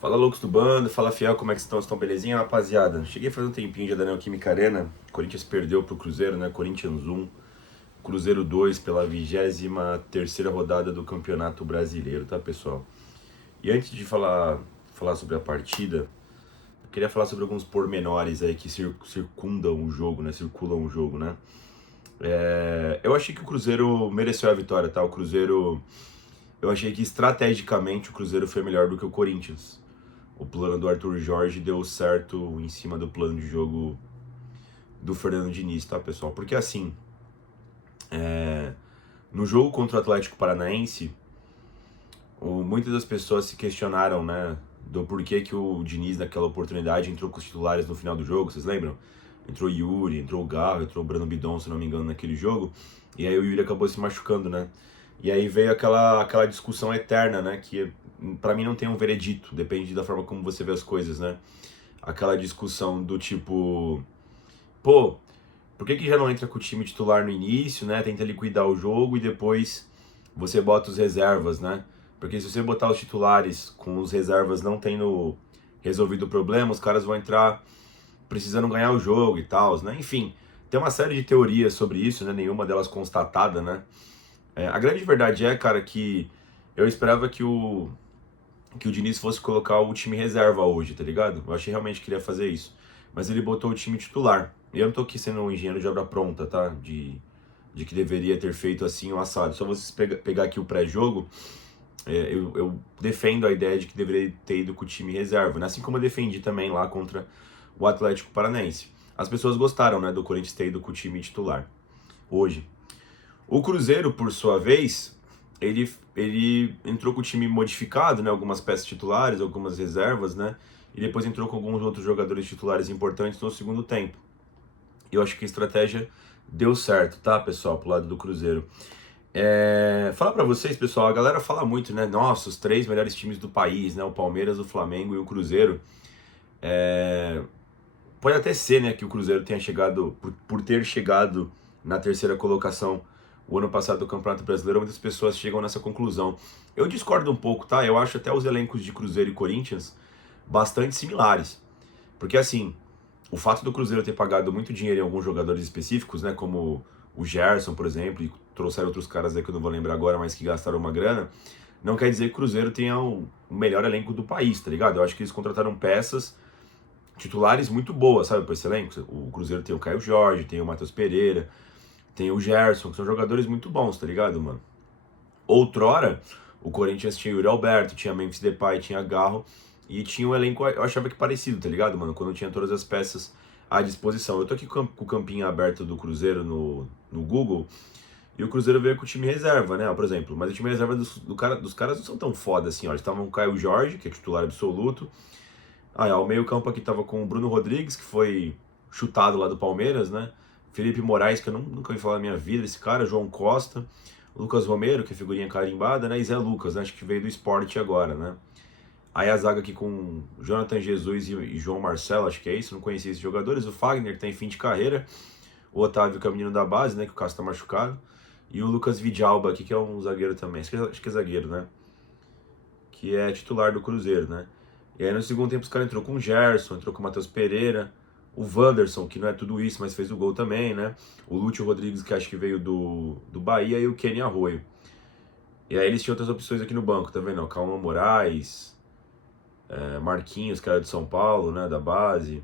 Fala loucos do bando, fala fiel, como é que estão? Estão belezinha, rapaziada? Cheguei faz um tempinho já da Neoquímica Arena. Corinthians perdeu pro Cruzeiro, né? Corinthians 1, Cruzeiro 2 pela 23ª rodada do Campeonato Brasileiro, tá, pessoal? E antes de falar sobre a partida, eu queria falar sobre alguns pormenores aí que circundam o jogo, né? Circulam o jogo, né? Eu achei que o Cruzeiro mereceu a vitória, tá? Eu achei que estrategicamente o Cruzeiro foi melhor do que o Corinthians. O plano do Arthur Jorge deu certo em cima do plano de jogo do Fernando Diniz, tá, pessoal? Porque assim, no jogo contra o Atlético Paranaense, muitas das pessoas se questionaram, né, do porquê que o Diniz naquela oportunidade entrou com os titulares no final do jogo, vocês lembram? Entrou o Yuri, entrou o Garro, entrou o Brano Bidon, se não me engano, naquele jogo, e aí o Yuri acabou se machucando, né? E aí veio aquela discussão eterna, né, que pra mim não tem um veredito, depende da forma como você vê as coisas, né? Aquela discussão do tipo, pô, por que já não entra com o time titular no início, né? Tenta liquidar o jogo e depois você bota os reservas, né? Porque se você botar os titulares com os reservas não tendo resolvido o problema, os caras vão entrar precisando ganhar o jogo e tal, né? Enfim, tem uma série de teorias sobre isso, né? Nenhuma delas constatada, né? A grande verdade é, cara, que eu esperava que o Diniz fosse colocar o time reserva hoje, tá ligado? Eu achei realmente que ele ia fazer isso. Mas ele botou o time titular. E eu não tô aqui sendo um engenheiro de obra pronta, tá? De que deveria ter feito assim o assado. Só vocês pegar aqui o pré-jogo, eu defendo a ideia de que deveria ter ido com o time reserva, né? Assim como eu defendi também lá contra o Atlético Paranaense. As pessoas gostaram, né, do Corinthians ter ido com o time titular hoje. O Cruzeiro, por sua vez, ele entrou com o time modificado, né? Algumas peças titulares, algumas reservas, né? E depois entrou com alguns outros jogadores titulares importantes no segundo tempo. Eu acho que a estratégia deu certo, tá, pessoal, pro lado do Cruzeiro. Falar pra vocês, pessoal, a galera fala muito, né? Nossa, os três melhores times do país, né? O Palmeiras, o Flamengo e o Cruzeiro. Pode até ser, né, que o Cruzeiro tenha chegado, por ter chegado na terceira colocação o ano passado do Campeonato Brasileiro, muitas pessoas chegam nessa conclusão. Eu discordo um pouco, tá? Eu acho até os elencos de Cruzeiro e Corinthians bastante similares. Porque assim, o fato do Cruzeiro ter pagado muito dinheiro em alguns jogadores específicos, né, como o Gerson, por exemplo, e trouxeram outros caras aí que eu não vou lembrar agora, mas que gastaram uma grana, não quer dizer que o Cruzeiro tenha o melhor elenco do país, tá ligado? Eu acho que eles contrataram peças titulares muito boas, sabe, para esse elenco. O Cruzeiro tem o Caio Jorge, tem o Matheus Pereira, tem o Gerson, que são jogadores muito bons, tá ligado, mano? Outrora, o Corinthians tinha o Yuri Alberto, tinha Memphis Depay, tinha Garro, e tinha um elenco, eu achava que parecido, tá ligado, mano? Quando tinha todas as peças à disposição. Eu tô aqui com o campinho aberto do Cruzeiro no Google, e o Cruzeiro veio com o time reserva, né? Por exemplo, mas o time reserva dos caras não são tão foda assim, ó. Eles estavam com o Caio Jorge, que é titular absoluto. O meio-campo aqui tava com o Bruno Rodrigues, que foi chutado lá do Palmeiras, né? Felipe Moraes, que eu nunca ouvi falar na minha vida, esse cara, João Costa, Lucas Romero, que é figurinha carimbada, né? E Zé Lucas, né? Acho que veio do esporte agora, né? Aí a zaga aqui com Jonathan Jesus e João Marcelo, acho que é isso, não conhecia esses jogadores. O Fagner, que tá em fim de carreira. O Otávio, que é o menino da base, né? Que o Cássio tá machucado. E o Lucas Vidalba aqui, que é um zagueiro também. Acho que é zagueiro, né? Que é titular do Cruzeiro, né? E aí no segundo tempo os caras entrou com o Gerson, entrou com o Matheus Pereira, o Wanderson, que não é tudo isso, mas fez o gol também, né? O Lúcio Rodrigues, que acho que veio do Bahia, e o Kenny Arroio. E aí eles tinham outras opções aqui no banco, tá vendo? Calma Moraes, Marquinhos, que era de São Paulo, né? Da base,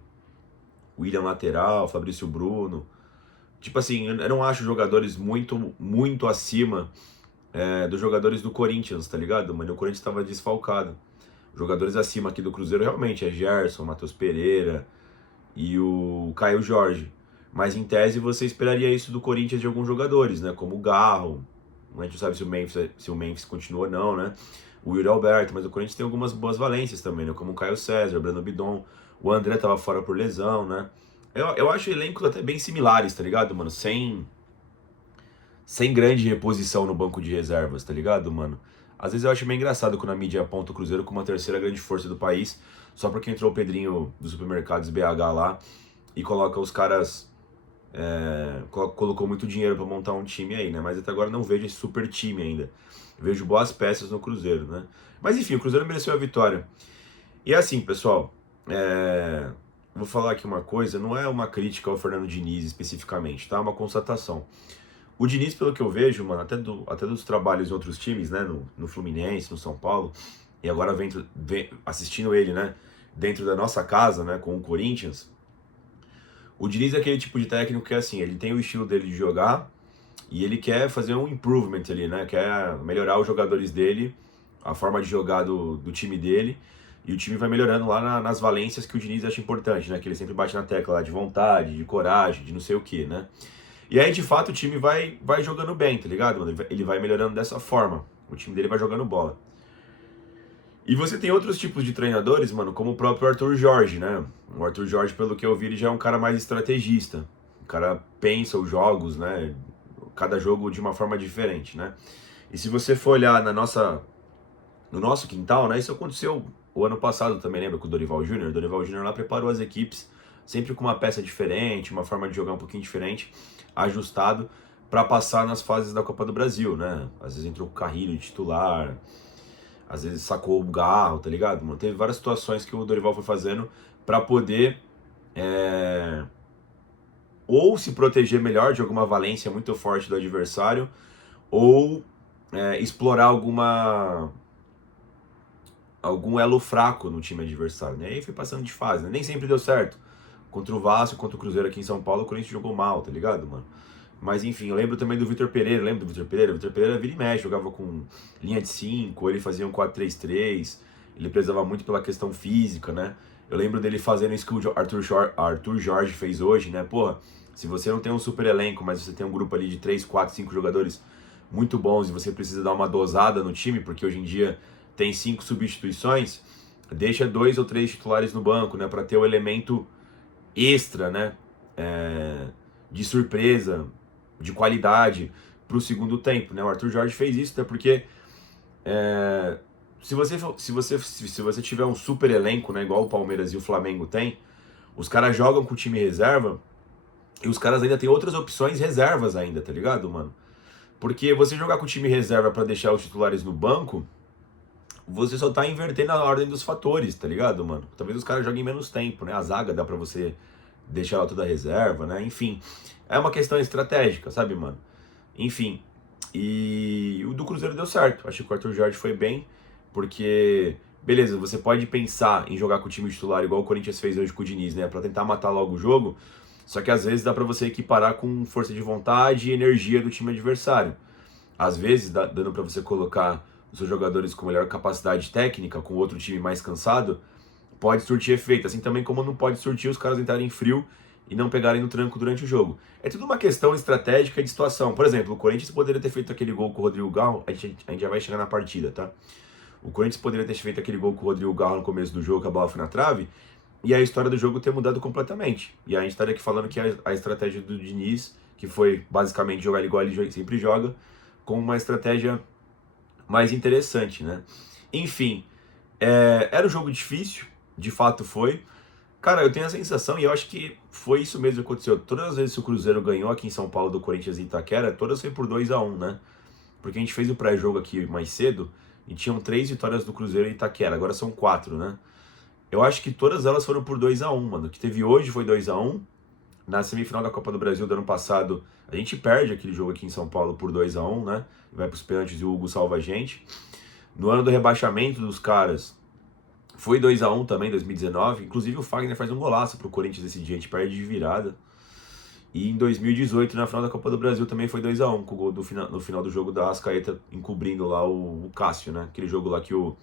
William Lateral, Fabrício Bruno. Tipo assim, eu não acho jogadores muito, muito acima dos jogadores do Corinthians, tá ligado? Mas o Corinthians estava desfalcado. Jogadores acima aqui do Cruzeiro realmente é Gerson, Matheus Pereira e o Caio Jorge. Mas em tese você esperaria isso do Corinthians de alguns jogadores, né? Como o Garro. A gente não sabe se o Memphis continua ou não, né? O Yuri Alberto, mas o Corinthians tem algumas boas valências também, né? Como o Caio César, o Breno Bidon. O André tava fora por lesão, né? Eu acho elencos até bem similares, tá ligado, mano? Sem grande reposição no banco de reservas, tá ligado, mano? Às vezes eu acho meio engraçado quando a mídia aponta o Cruzeiro como a terceira grande força do país, só porque entrou o Pedrinho dos supermercados BH lá e coloca os caras. Colocou muito dinheiro pra montar um time aí, né? Mas até agora não vejo esse super time ainda. Vejo boas peças no Cruzeiro, né? Mas enfim, o Cruzeiro mereceu a vitória. E assim, pessoal, vou falar aqui uma coisa, não é uma crítica ao Fernando Diniz especificamente, tá? É uma constatação. O Diniz, pelo que eu vejo, mano, até dos trabalhos em outros times, né? No Fluminense, no São Paulo, e agora assistindo ele, né? Dentro da nossa casa, né? Com o Corinthians. O Diniz é aquele tipo de técnico que, assim, ele tem o estilo dele de jogar e ele quer fazer um improvement ali, né? Quer melhorar os jogadores dele, a forma de jogar do time dele. E o time vai melhorando lá nas valências que o Diniz acha importante, né? Que ele sempre bate na tecla lá de vontade, de coragem, de não sei o que, né? E aí, de fato, o time vai jogando bem, tá ligado, mano? Ele vai melhorando dessa forma. O time dele vai jogando bola. E você tem outros tipos de treinadores, mano, como o próprio Arthur Jorge, né? O Arthur Jorge, pelo que eu vi, ele já é um cara mais estrategista. O cara pensa os jogos, né? Cada jogo de uma forma diferente, né? E se você for olhar no nosso quintal, né? Isso aconteceu o ano passado também, lembra, com o Dorival Júnior? O Dorival Júnior lá preparou as equipes sempre com uma peça diferente, uma forma de jogar um pouquinho diferente, ajustado para passar nas fases da Copa do Brasil, né? Às vezes entrou com o Carrilho de titular, às vezes sacou o Garro, tá ligado? Mano, teve várias situações que o Dorival foi fazendo para poder ou se proteger melhor de alguma valência muito forte do adversário, ou explorar algum elo fraco no time adversário, né? E aí foi passando de fase, né? Nem sempre deu certo. Contra o Vasco, contra o Cruzeiro aqui em São Paulo, o Corinthians jogou mal, tá ligado, mano? Mas enfim, eu lembro também do Vitor Pereira, lembra do Vitor Pereira? O Vitor Pereira vira e mexe, jogava com linha de 5, ele fazia um 4-3-3, ele prezava muito pela questão física, né? Eu lembro dele fazendo isso que o Arthur Jorge fez hoje, né? Porra, se você não tem um super elenco, mas você tem um grupo ali de 3, 4, 5 jogadores muito bons e você precisa dar uma dosada no time, porque hoje em dia tem 5 substituições, deixa 2 ou 3 titulares no banco, né? Pra ter o elemento extra, né? De surpresa, de qualidade para o segundo tempo, né? O Arthur Jorge fez isso, até porque se você tiver um super elenco, né, igual o Palmeiras e o Flamengo tem, os caras jogam com o time reserva e os caras ainda têm outras opções reservas ainda, tá ligado, mano? Porque você jogar com o time reserva para deixar os titulares no banco, você só tá invertendo a ordem dos fatores, tá ligado, mano? Talvez os caras joguem menos tempo, né? A zaga dá pra você deixar ela toda reserva, né? Enfim, é uma questão estratégica, sabe, mano? Enfim, e o do Cruzeiro deu certo. Acho que o Arthur Jorge foi bem, porque, beleza, você pode pensar em jogar com o time titular igual o Corinthians fez hoje com o Diniz, né? Pra tentar matar logo o jogo, só que às vezes dá pra você equiparar com força de vontade e energia do time adversário. Às vezes, dando pra você colocar os seus jogadores com melhor capacidade técnica, com outro time mais cansado, pode surtir efeito, assim também como não pode surtir os caras entrarem frio e não pegarem no tranco durante o jogo. É tudo uma questão estratégica e de situação. Por exemplo, o Corinthians poderia ter feito aquele gol com o Rodrigo Garro, a gente já vai chegar na partida, tá? O Corinthians poderia ter feito aquele gol com o Rodrigo Garro no começo do jogo, que a bola foi na trave, e a história do jogo ter mudado completamente. E a gente estaria aqui falando que a estratégia do Diniz, que foi basicamente jogar igual ele sempre joga, com uma estratégia mais interessante, né? Enfim, era um jogo difícil, de fato foi. Cara, eu tenho a sensação, e eu acho que foi isso mesmo que aconteceu. Todas as vezes que o Cruzeiro ganhou aqui em São Paulo do Corinthians e Itaquera, todas foi por 2-1, né? Porque a gente fez o pré-jogo aqui mais cedo e tinham 3 vitórias do Cruzeiro e Itaquera, agora são 4, né? Eu acho que todas elas foram por 2-1, mano. O que teve hoje foi 2-1. Na semifinal da Copa do Brasil do ano passado, a gente perde aquele jogo aqui em São Paulo por 2-1, né? Vai pros pênaltis e o Hugo salva a gente. No ano do rebaixamento dos caras, foi 2-1 também, 2019. Inclusive o Fagner faz um golaço pro Corinthians esse dia, a gente perde de virada. E em 2018, na final da Copa do Brasil, também foi 2-1, com o gol no final do jogo da Arrascaeta encobrindo lá o Cássio, né? Aquele jogo lá que o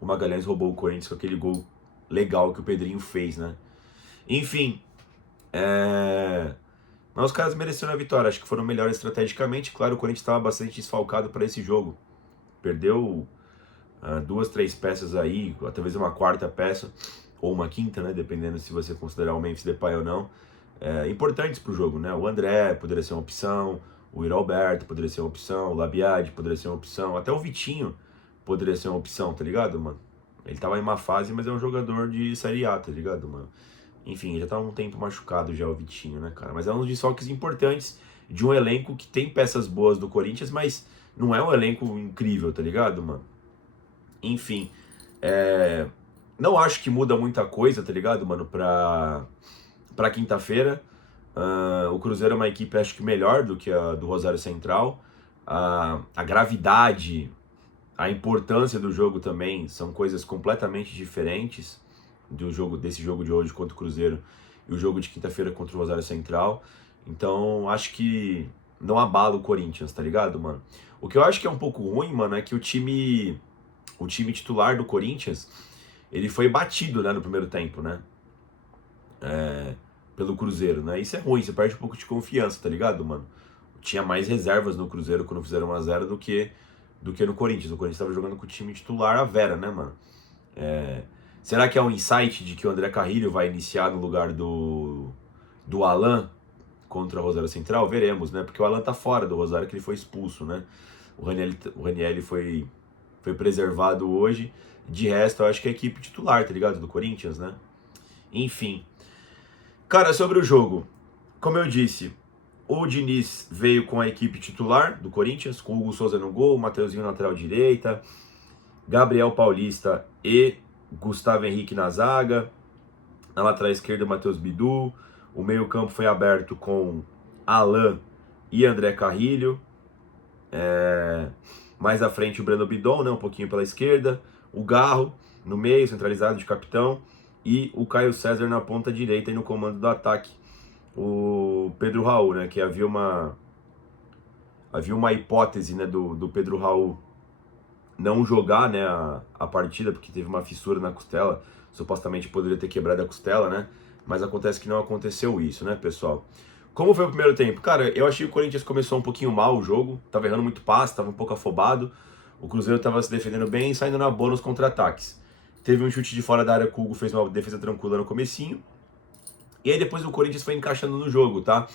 Magalhães roubou o Corinthians com aquele gol legal que o Pedrinho fez, né? Enfim, mas os caras mereceram a vitória, acho que foram melhores estrategicamente. Claro, o Corinthians estava bastante desfalcado para esse jogo. Perdeu 2, 3 peças aí, talvez uma quarta peça, ou uma quinta, né? Dependendo se você considerar o Memphis Depay ou não. Importantes pro jogo, né? O André poderia ser uma opção, o Yuri Alberto poderia ser uma opção, o Labiade poderia ser uma opção, até o Vitinho poderia ser uma opção, tá ligado, mano? Ele tava em má fase, mas é um jogador de Série A, tá ligado, mano? Enfim, já tá um tempo machucado já o Vitinho, né, cara? Mas é um dos desfalques importantes de um elenco que tem peças boas do Corinthians, mas não é um elenco incrível, tá ligado, mano? Enfim, Não acho que muda muita coisa, tá ligado, mano, pra quinta-feira. O Cruzeiro é uma equipe, acho que melhor do que a do Rosário Central. A gravidade, a importância do jogo também são coisas completamente diferentes desse jogo de hoje contra o Cruzeiro e o jogo de quinta-feira contra o Rosário Central. Então, acho que não abala o Corinthians, tá ligado, mano? O que eu acho que é um pouco ruim, mano, é que o time titular do Corinthians, ele foi batido, né, no primeiro tempo, né? Pelo Cruzeiro, né? Isso é ruim, você perde um pouco de confiança, tá ligado, mano? Tinha mais reservas no Cruzeiro quando fizeram 1-0 do que no Corinthians. O Corinthians tava jogando com o time titular a Vera, né, mano? Será que é um insight de que o André Carrilho vai iniciar no lugar do Alan contra o Rosário Central? Veremos, né? Porque o Alan tá fora do Rosário, que ele foi expulso, né? O Ranieri foi preservado hoje. De resto, eu acho que é a equipe titular, tá ligado? Do Corinthians, né? Enfim. Cara, sobre o jogo, como eu disse, o Diniz veio com a equipe titular do Corinthians, com o Hugo Souza no gol, o Mateuzinho na lateral direita, Gabriel Paulista e Gustavo Henrique na zaga, na lateral esquerda Matheus Bidu, o meio campo foi aberto com Alan e André Carrilho, mais à frente o Breno Bidon, né, um pouquinho pela esquerda, o Garro no meio, centralizado de capitão, e o Caio César na ponta direita e no comando do ataque, o Pedro Raul, né, que havia uma hipótese, né, do Pedro Raul não jogar, né, a partida, porque teve uma fissura na costela, supostamente poderia ter quebrado a costela, né, mas acontece que não aconteceu isso, né, pessoal. Como foi o primeiro tempo? Cara, eu achei que o Corinthians começou um pouquinho mal o jogo, tava errando muito passe, tava um pouco afobado, o Cruzeiro tava se defendendo bem e saindo na boa nos contra-ataques. Teve um chute de fora da área, o Hugo fez uma defesa tranquila no comecinho, e aí depois o Corinthians foi encaixando no jogo, tá?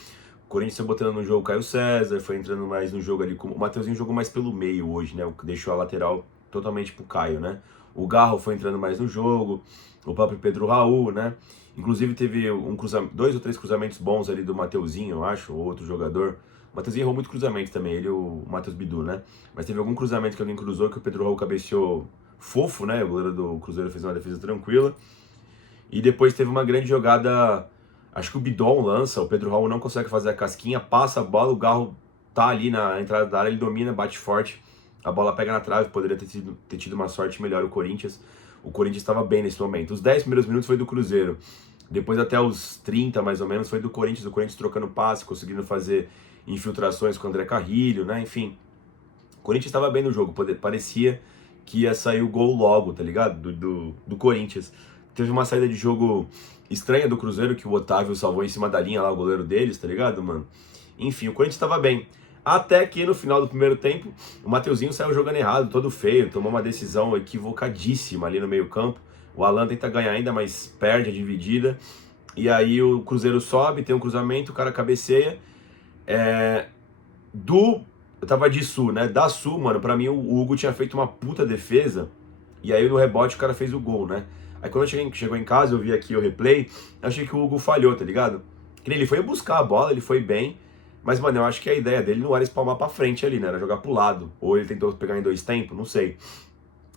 O Corinthians foi botando no jogo o Caio César, foi entrando mais no jogo ali, o Mateuzinho jogou mais pelo meio hoje, né, o que deixou a lateral totalmente pro Caio, né? O Garro foi entrando mais no jogo, o próprio Pedro Raul, né? Inclusive teve dois ou três cruzamentos bons ali do Mateuzinho, eu acho, ou outro jogador. O Mateuzinho errou muito cruzamento também, ele e o Matheus Bidu, né? Mas teve algum cruzamento que alguém cruzou que o Pedro Raul cabeceou fofo, né? O goleiro do Cruzeiro fez uma defesa tranquila. E depois teve uma grande jogada, acho que o Bidon lança, o Pedro Raul não consegue fazer a casquinha, passa a bola, o Garro tá ali na entrada da área, ele domina, bate forte, a bola pega na trave, poderia ter tido uma sorte melhor o Corinthians estava bem nesse momento. Os 10 primeiros minutos foi do Cruzeiro, depois até os 30 mais ou menos foi do Corinthians, o Corinthians trocando passe, conseguindo fazer infiltrações com o André Carrilho, né, enfim. O Corinthians estava bem no jogo, parecia que ia sair o gol logo, tá ligado? Do Corinthians. Teve uma saída de jogo estranha do Cruzeiro, que o Otávio salvou em cima da linha lá, o goleiro deles, tá ligado, mano? Enfim, o Corinthians estava bem. Até que no final do primeiro tempo, o Mateuzinho saiu jogando errado, todo feio, tomou uma decisão equivocadíssima ali no meio campo. O Alan tenta ganhar ainda, mas perde a dividida. E aí o Cruzeiro sobe, tem um cruzamento, o cara cabeceia. Eu tava de Sul, né? Da Sul, mano, pra mim o Hugo tinha feito uma puta defesa. E aí no rebote o cara fez o gol, né? Aí quando chegou em casa, eu vi aqui o replay, eu achei que o Hugo falhou, tá ligado? Que ele foi buscar a bola, ele foi bem. Mas, mano, eu acho que a ideia dele não era espalmar pra frente ali, né? Era jogar pro lado. Ou ele tentou pegar em 2 tempos, não sei.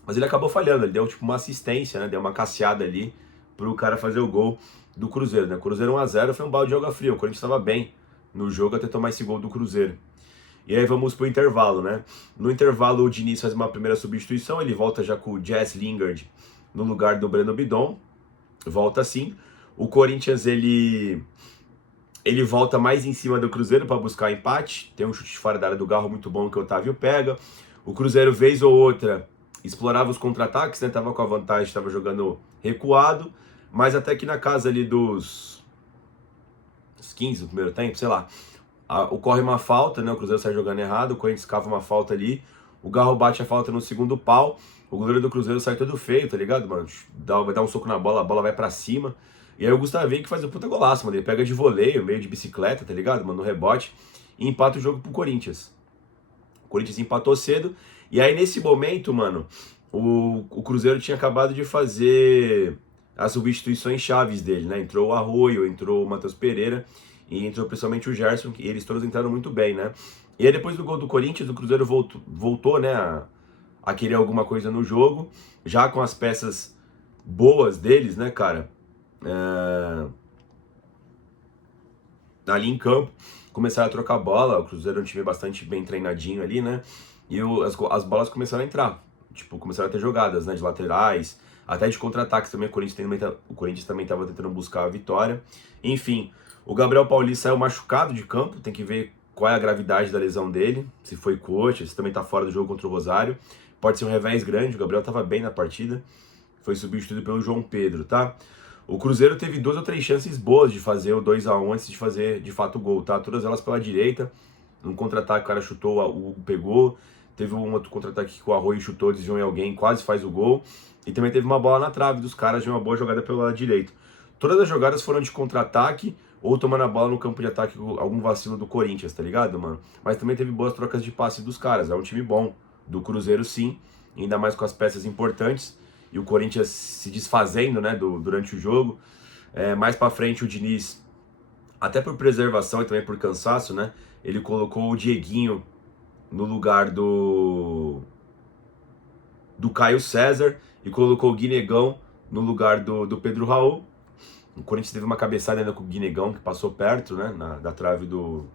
Mas ele acabou falhando, ele deu tipo uma assistência, né? Deu uma casseada ali pro cara fazer o gol do Cruzeiro, né? Cruzeiro 1-0 foi um balde de água fria. O Corinthians estava bem no jogo até tomar esse gol do Cruzeiro. E aí vamos pro intervalo, né? No intervalo o Diniz faz uma primeira substituição, ele volta já com o Jess Lingard no lugar do Breno Bidon. Volta assim. O Corinthians, ele volta mais em cima do Cruzeiro para buscar empate. Tem um chute de fora da área do Garro muito bom que o Otávio pega. O Cruzeiro, vez ou outra, explorava os contra-ataques, né? Tava com a vantagem, tava jogando recuado. Mas até que na casa ali dos 15 do primeiro tempo, sei lá, ocorre uma falta, né? O Cruzeiro sai jogando errado, o Corinthians cava uma falta ali. O Garro bate a falta no segundo pau. O goleiro do Cruzeiro sai todo feio, tá ligado, mano? Vai dar um soco na bola, a bola vai pra cima. E aí o Gustavo Henrique faz o puta golaço, mano. Ele pega de voleio, meio de bicicleta, tá ligado, mano? No rebote. E empata o jogo pro Corinthians. O Corinthians empatou cedo. E aí nesse momento, mano, o Cruzeiro tinha acabado de fazer as substituições chaves dele, né? Entrou o Arroio, entrou o Matheus Pereira e entrou principalmente o Gerson, e eles todos entraram muito bem, né? E aí depois do gol do Corinthians, o Cruzeiro voltou, né, a querer alguma coisa no jogo, já com as peças boas deles, né, cara? É, ali em campo, começaram a trocar bola. O Cruzeiro é um time bastante bem treinadinho ali, né? E as bolas começaram a entrar. Tipo, começaram a ter jogadas, né? De laterais, até de contra-ataques também. O Corinthians também estava tentando buscar a vitória. Enfim, o Gabriel Paulista saiu machucado de campo. Tem que ver qual é a gravidade da lesão dele. Se foi coxa, se também tá fora do jogo contra o Rosário. Pode ser um revés grande. O Gabriel tava bem na partida. Foi substituído pelo João Pedro, tá? O Cruzeiro teve 2 ou 3 chances boas de fazer o 2-1 antes de fazer de fato o gol, tá? Todas elas pela direita. Um contra-ataque, o cara chutou, o pegou. Teve um outro contra-ataque que o Arroio chutou, desviou em alguém, quase faz o gol. E também teve uma bola na trave dos caras de uma boa jogada pelo lado direito. Todas as jogadas foram de contra-ataque ou tomando a bola no campo de ataque com algum vacilo do Corinthians, tá ligado, mano? Mas também teve boas trocas de passe dos caras. É um time bom. Do Cruzeiro, sim. Ainda mais com as peças importantes. E o Corinthians se desfazendo, né, durante o jogo. Mais pra frente o Diniz, até por preservação e também por cansaço, né, ele colocou o Dieguinho no lugar do Caio César e colocou o Guinegão no lugar do Pedro Raul. O Corinthians teve uma cabeçada ainda com o Guinegão, que passou perto, né, da trave do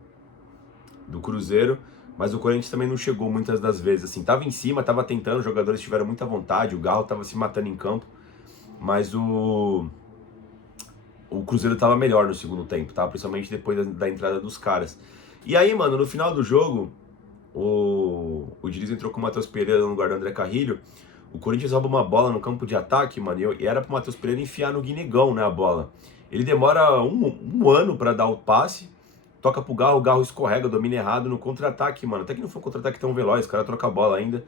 Cruzeiro. Mas o Corinthians também não chegou muitas das vezes, assim. Tava em cima, tava tentando, os jogadores tiveram muita vontade, o Galo tava se matando em campo. Mas o Cruzeiro tava melhor no segundo tempo, tá? Principalmente depois da entrada dos caras. E aí, mano, no final do jogo, o Diniz entrou com o Matheus Pereira no lugar do André Carrilho. O Corinthians rouba uma bola no campo de ataque, mano, e era pro Matheus Pereira enfiar no Guinegão, né, a bola. Ele demora um ano pra dar o passe, toca pro Garro, o Garro escorrega, domina errado no contra-ataque, mano. Até que não foi um contra-ataque tão veloz, o cara troca a bola ainda.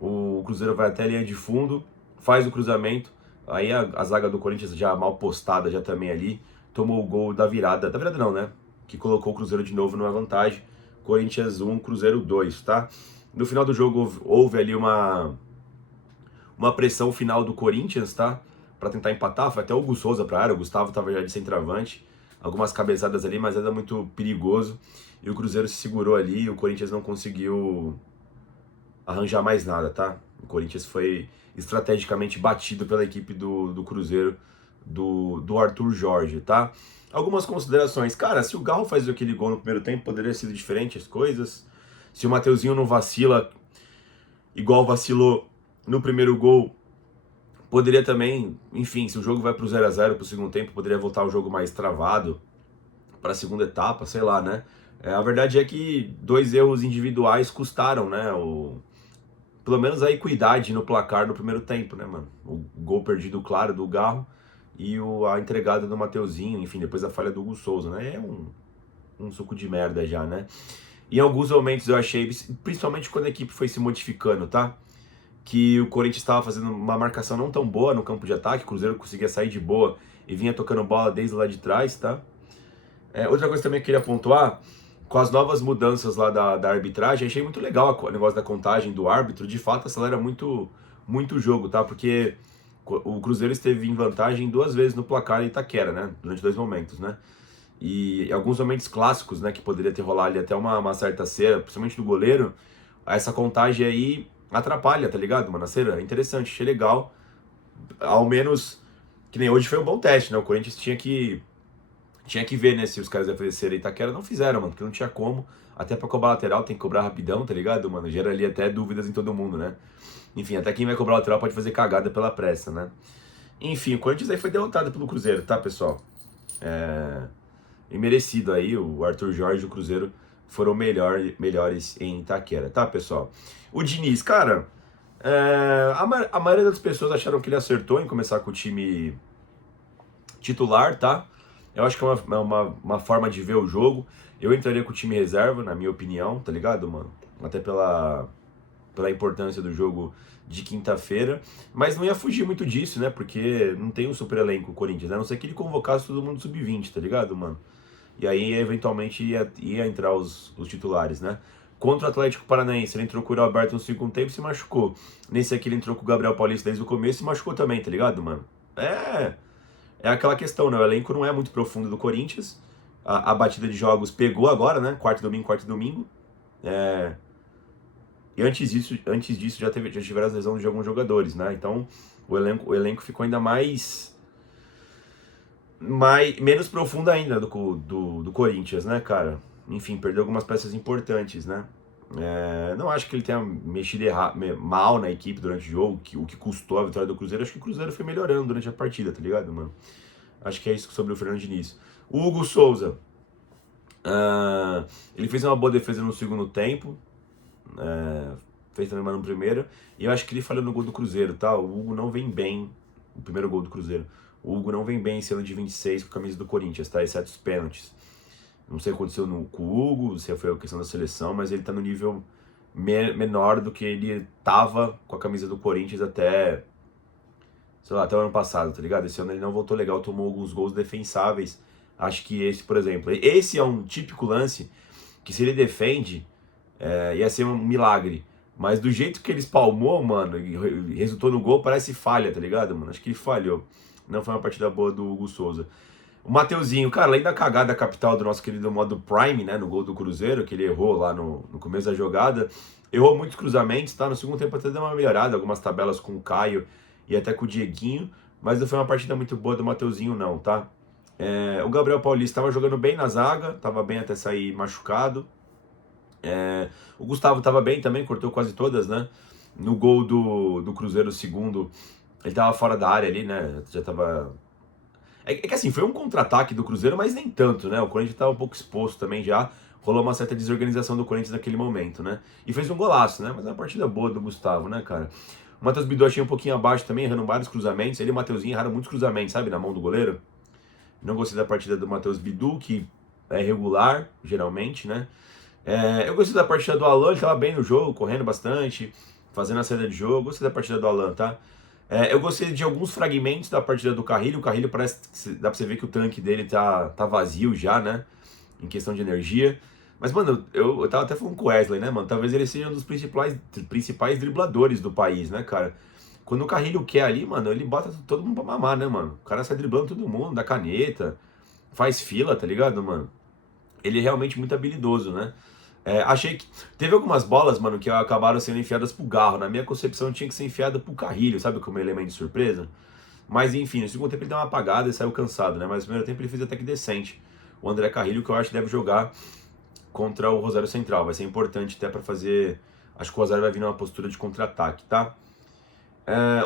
O Cruzeiro vai até a linha de fundo, faz o cruzamento. Aí a zaga do Corinthians já mal postada, já também ali, tomou o gol da virada. Da virada não, né? Que colocou o Cruzeiro de novo numa vantagem. Corinthians 1, Cruzeiro 2, tá? No final do jogo houve ali uma pressão final do Corinthians, tá? Pra tentar empatar, foi até o Hugo Souza pra área, o Gustavo tava já de centroavante. Algumas cabeçadas ali, mas era muito perigoso. E o Cruzeiro se segurou ali e o Corinthians não conseguiu arranjar mais nada, tá? O Corinthians foi estrategicamente batido pela equipe do Cruzeiro, do Arthur Jorge, tá? Algumas considerações. Cara, se o Garro faz aquele gol no primeiro tempo, poderia ter sido diferente as coisas. Se o Mateuzinho não vacila igual vacilou no primeiro gol, poderia também, enfim, se o jogo vai pro 0-0 pro segundo tempo, poderia voltar o jogo mais travado para a segunda etapa, sei lá, né? A verdade é que 2 erros individuais custaram, né? Pelo menos a equidade no placar no primeiro tempo, né, mano? O gol perdido, claro, do Garro e a entregada do Mateuzinho, enfim, depois a falha do Hugo Souza, né? É um suco de merda já, né? Em alguns momentos eu achei, principalmente quando a equipe foi se modificando, tá? Que o Corinthians estava fazendo uma marcação não tão boa no campo de ataque, o Cruzeiro conseguia sair de boa e vinha tocando bola desde lá de trás, tá? Outra coisa também que eu queria pontuar, com as novas mudanças lá da arbitragem, achei muito legal o negócio da contagem do árbitro, de fato acelera muito, muito o jogo, tá? Porque o Cruzeiro esteve em vantagem 2 vezes no placar em Itaquera, né? Durante 2 momentos, né? E alguns momentos clássicos, né? Que poderia ter rolado ali até uma certa cera, principalmente do goleiro, essa contagem aí atrapalha, tá ligado, mano? A cera é interessante, achei legal. Ao menos, que nem hoje foi um bom teste, né? O Corinthians tinha que ver, né, se os caras iam fazer cera em Itaquera, não fizeram, mano, porque não tinha como. Até pra cobrar lateral tem que cobrar rapidão, tá ligado, mano? Gera ali até dúvidas em todo mundo, né? Enfim, até quem vai cobrar lateral pode fazer cagada pela pressa, né? Enfim, o Corinthians aí foi derrotado pelo Cruzeiro, tá, pessoal? E merecido aí, o Arthur Jorge e o Cruzeiro foram melhores em Itaquera, tá, pessoal? O Diniz, cara, a maioria das pessoas acharam que ele acertou em começar com o time titular, tá? Eu acho que é uma forma de ver o jogo. Eu entraria com o time reserva, na minha opinião, tá ligado, mano? Até pela importância do jogo de quinta-feira. Mas não ia fugir muito disso, né? Porque não tem um super elenco o Corinthians, né? A não ser que ele convocasse todo mundo sub-20, tá ligado, mano? E aí, eventualmente, ia entrar os titulares, né? Contra o Atlético Paranaense, ele entrou com o Alberto no segundo tempo e se machucou. Nesse aqui, ele entrou com o Gabriel Paulista desde o começo e se machucou também, tá ligado, mano? É aquela questão, né? O elenco não é muito profundo do Corinthians. A batida de jogos pegou agora, né? Quarto e domingo. E antes disso já tiveram as lesões de alguns jogadores, né? Então o elenco ficou ainda menos profundo ainda do Corinthians, né, cara? Enfim, perdeu algumas peças importantes, né? Não acho que ele tenha mexido mal na equipe durante o jogo, o que custou a vitória do Cruzeiro. Acho que o Cruzeiro foi melhorando durante a partida, tá ligado, mano? Acho que é isso sobre o Fernando Diniz. O Hugo Souza, ele fez uma boa defesa no segundo tempo, fez também uma no primeiro, e eu acho que ele falhou no gol do Cruzeiro, tá? O Hugo não vem bem, o primeiro gol do Cruzeiro. O Hugo não vem bem esse ano de 26 com a camisa do Corinthians, tá? Exceto os pênaltis. Não sei o que aconteceu com o Hugo, se foi a questão da seleção, mas ele tá no nível menor do que ele tava com a camisa do Corinthians até, sei lá, até o ano passado, tá ligado? Esse ano ele não voltou legal, tomou alguns gols defensáveis. Acho que esse, por exemplo, esse é um típico lance que se ele defende, ia ser um milagre. Mas do jeito que ele espalmou, mano, e resultou no gol, parece falha, tá ligado, mano? Acho que ele falhou. Não foi uma partida boa do Hugo Souza. O Mateuzinho, cara, além da cagada capital do nosso querido modo Prime, né, no gol do Cruzeiro, que ele errou lá no começo da jogada, errou muitos cruzamentos, tá? No segundo tempo até deu uma melhorada, algumas tabelas com o Caio e até com o Dieguinho, mas não foi uma partida muito boa do Mateuzinho, não, tá? O Gabriel Paulista estava jogando bem na zaga, estava bem até sair machucado. O Gustavo estava bem também, cortou quase todas, né? No gol do Cruzeiro, segundo, ele estava fora da área ali, né? Já tava. É que assim, foi um contra-ataque do Cruzeiro, mas nem tanto, né? O Corinthians estava um pouco exposto também já. Rolou uma certa desorganização do Corinthians naquele momento, né? E fez um golaço, né? Mas é uma partida boa do Gustavo, né, cara? O Matheus Bidu achei um pouquinho abaixo também, errando vários cruzamentos. Ele e o Mateuzinho erraram muitos cruzamentos, sabe? Na mão do goleiro. Não gostei da partida do Matheus Bidu, que é regular, geralmente, né? Eu gostei da partida do Alan, ele tava bem no jogo, correndo bastante, fazendo a saída de jogo. Gostei da partida do Alan, tá? Eu gostei de alguns fragmentos da partida do Carrilho. O Carrilho parece que dá pra você ver que o tanque dele tá vazio já, né? Em questão de energia. Mas, mano, eu tava até falando com o Wesley, né, mano? Talvez ele seja um dos principais dribladores do país, né, cara? Quando o Carrilho quer ali, mano, ele bota todo mundo pra mamar, né, mano? O cara sai driblando todo mundo, dá caneta, faz fila, tá ligado, mano? Ele é realmente muito habilidoso, né? Achei que teve algumas bolas, mano, que acabaram sendo enfiadas pro Garro. Na minha concepção tinha que ser enfiada pro Carrilho, sabe, como elemento de surpresa. Mas enfim, no segundo tempo ele deu uma apagada e saiu cansado, né? Mas no primeiro tempo ele fez até que decente. O André Carrilho, que eu acho que deve jogar contra o Rosário Central. Vai ser importante até pra fazer. Acho que o Rosário vai vir numa postura de contra-ataque, tá?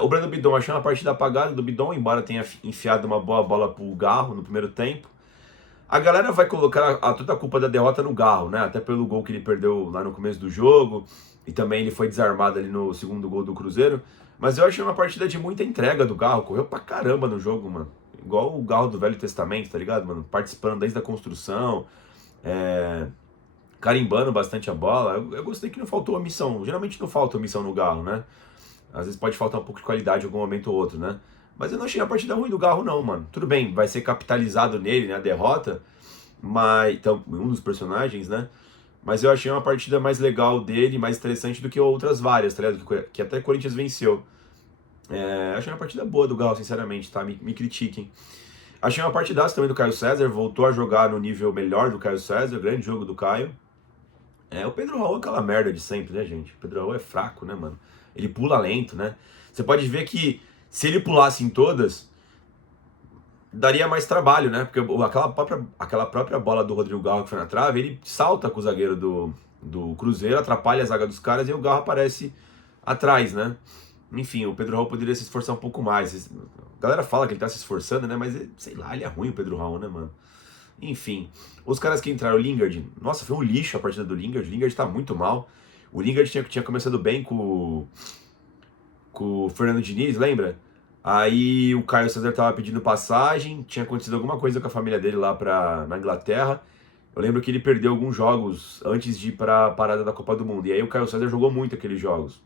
O Breno Bidon, achei uma partida apagada do Bidon, embora tenha enfiado uma boa bola pro Garro no primeiro tempo. A galera vai colocar toda a culpa da derrota no Garro, né? Até pelo gol que ele perdeu lá no começo do jogo. E também ele foi desarmado ali no segundo gol do Cruzeiro. Mas eu achei uma partida de muita entrega do Garro. Correu pra caramba no jogo, mano. Igual o Garro do Velho Testamento, tá ligado, mano? Participando desde a construção. Carimbando bastante a bola. Eu gostei que não faltou omissão. Geralmente não falta omissão no Garro, né? Às vezes pode faltar um pouco de qualidade em algum momento ou outro, né? Mas eu não achei a partida ruim do Garro, não, mano. Tudo bem, vai ser capitalizado nele, né, a derrota. Mas, então, um dos personagens, né? Mas eu achei uma partida mais legal dele, mais interessante do que outras várias, tá ligado? Que até o Corinthians venceu. Achei uma partida boa do Garro, sinceramente, tá? Me critiquem. Achei uma partidaça também do Caio César, voltou a jogar no nível melhor do Caio César, grande jogo do Caio. O Pedro Raul é aquela merda de sempre, né, gente? O Pedro Raul é fraco, né, mano? Ele pula lento, né? Você pode ver que se ele pulasse em todas, daria mais trabalho, né? Porque aquela própria bola do Rodrigo Garro que foi na trave, ele salta com o zagueiro do Cruzeiro, atrapalha a zaga dos caras e o Garro aparece atrás, né? Enfim, o Pedro Raul poderia se esforçar um pouco mais. A galera fala que ele tá se esforçando, né? Mas, sei lá, ele é ruim, o Pedro Raul, né, mano? Enfim, os caras que entraram, o Lingard, nossa, foi um lixo a partida do Lingard. O Lingard tá muito mal. O Lingard tinha começado bem com o Fernando Diniz, lembra? Aí o Caio César tava pedindo passagem, tinha acontecido alguma coisa com a família dele lá na Inglaterra. Eu lembro que ele perdeu alguns jogos antes de ir pra parada da Copa do Mundo. E aí o Caio César jogou muito aqueles jogos.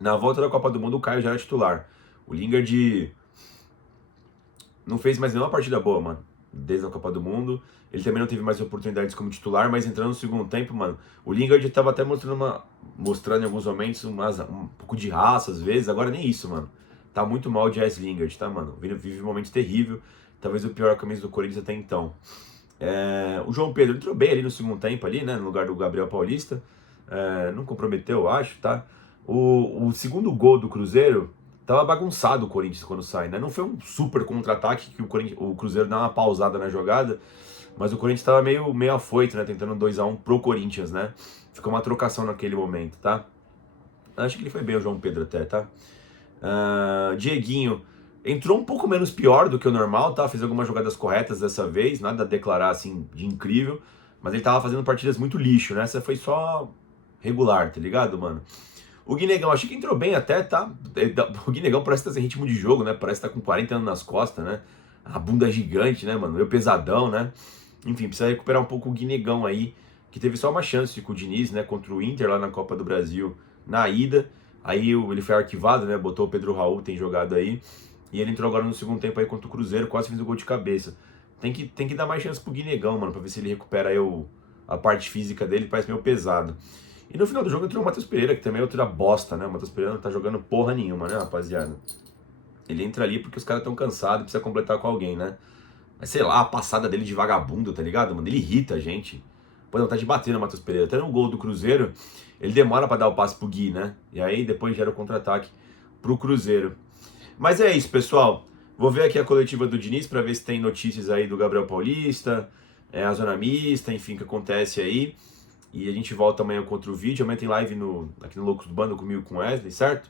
Na volta da Copa do Mundo, o Caio já era titular. O Lingard não fez mais nenhuma partida boa, mano, desde a Copa do Mundo. Ele também não teve mais oportunidades como titular, mas entrando no segundo tempo, mano, o Lingard tava até mostrando em alguns momentos um pouco de raça, às vezes. Agora nem isso, mano. Tá muito mal o Jazz Lingard, tá, mano? Vive um momento terrível. Talvez o pior camisa do Corinthians até então. O João Pedro entrou bem ali no segundo tempo, ali, né? No lugar do Gabriel Paulista. Não comprometeu, eu acho, tá? O segundo gol do Cruzeiro tava bagunçado o Corinthians quando sai, né? Não foi um super contra-ataque que o Cruzeiro dá uma pausada na jogada, mas o Corinthians tava meio afoito, né? Tentando 2-1 pro Corinthians, né? Ficou uma trocação naquele momento, tá? Acho que ele foi bem, o João Pedro até, tá? Dieguinho entrou um pouco menos pior do que o normal, tá? Fez algumas jogadas corretas dessa vez, nada a declarar assim de incrível, mas ele tava fazendo partidas muito lixo, né? Essa foi só regular, tá ligado, mano? O Guinegão, achei que entrou bem até, tá? O Guinegão parece que tá sem ritmo de jogo, né? Parece que tá com 40 anos nas costas, né? A bunda gigante, né, mano? Meio pesadão, né? Enfim, precisa recuperar um pouco o Guinegão aí, que teve só uma chance com o Diniz, né? Contra o Inter lá na Copa do Brasil, na ida. Aí ele foi arquivado, né? Botou o Pedro Raul, tem jogado aí. E ele entrou agora no segundo tempo aí contra o Cruzeiro, quase fez o gol de cabeça. Tem que dar mais chance pro Guinegão, mano, pra ver se ele recupera aí a parte física dele, parece meio pesado. E no final do jogo entrou o Matheus Pereira, que também é outra bosta, né? O Matheus Pereira não tá jogando porra nenhuma, né, rapaziada? Ele entra ali porque os caras estão cansados, precisa completar com alguém, né? Mas sei lá, a passada dele de vagabundo, tá ligado, mano? Ele irrita a gente. Pô, não tá de bater no Matheus Pereira. Até no gol do Cruzeiro, ele demora pra dar o passe pro Gui, né? E aí depois gera o contra-ataque pro Cruzeiro. Mas é isso, pessoal. Vou ver aqui a coletiva do Diniz pra ver se tem notícias aí do Gabriel Paulista, a zona mista, enfim, o que acontece aí. E a gente volta amanhã com outro vídeo. Amanhã tem live aqui no Loucos do Bando comigo com o Wesley, certo?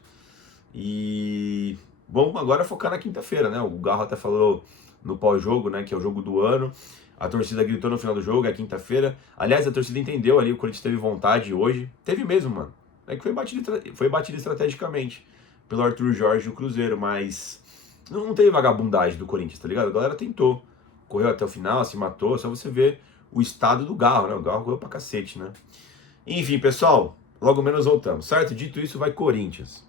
E vamos agora focar na quinta-feira, né? O Garro até falou no pós-jogo, né? Que é o jogo do ano. A torcida gritou no final do jogo, é quinta-feira. Aliás, a torcida entendeu ali, o Corinthians teve vontade hoje. Teve mesmo, mano. É que foi batido estrategicamente pelo Arthur Jorge e o Cruzeiro, mas não teve vagabundagem do Corinthians, tá ligado? A galera tentou. Correu até o final, se matou, só você ver o estado do Garro, né? O Garro correu pra cacete, né? Enfim, pessoal, logo menos voltamos, certo? Dito isso, vai Corinthians.